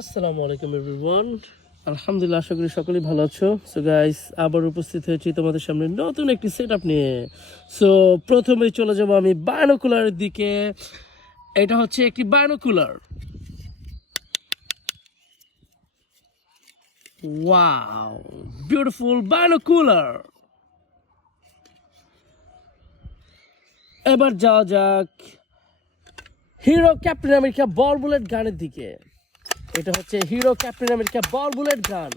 আসসালামু আলাইকুম এভরিওয়ান। আলহামদুলিল্লাহ, আশা করি সকলেই ভালো আছো। সো গাইস, আবার উপস্থিত হয়েছি তোমাদের সামনে নতুন একটি সেটআপ নিয়ে। সো প্রথমেই চলে যাব আমি বাইনোকুলারের দিকে। এটা হচ্ছে একটি বাইনোকুলার। Wow, beautiful binocular. এবার যাওয়া যাক হিরো ক্যাপ্টেন আমেরিকা বল বুলেট গানের দিকে। এটা হচ্ছে হিরো ক্যাপ্টেন আমেরিকা বল বুলেট গান।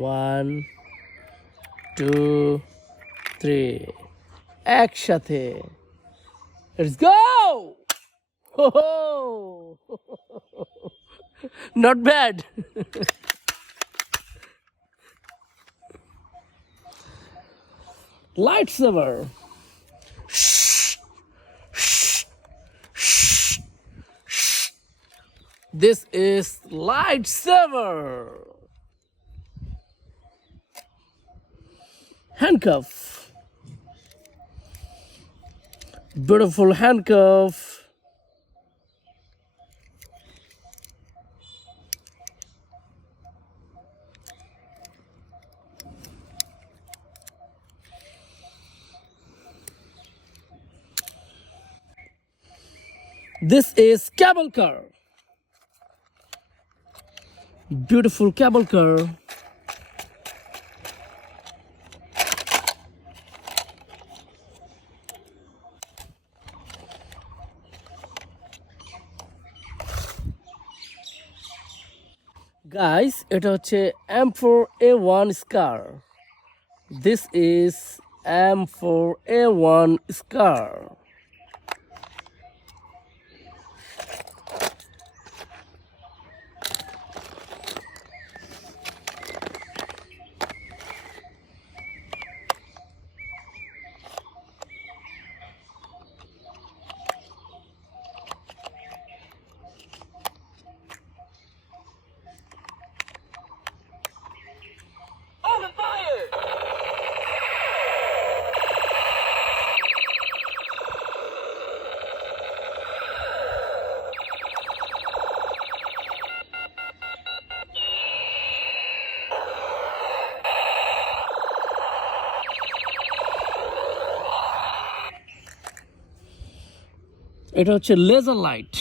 ওয়ান, টু, থ্রি, একসাথে। Let's go! Not bad. Lightsaber. This is Lightsaber. Handcuff. Beautiful handcuff. This is cable car. Beautiful cable car. Guys, এটা হচ্ছে M4A1 Scar. This is M4A1 Scar. এটা হচ্ছে laser light.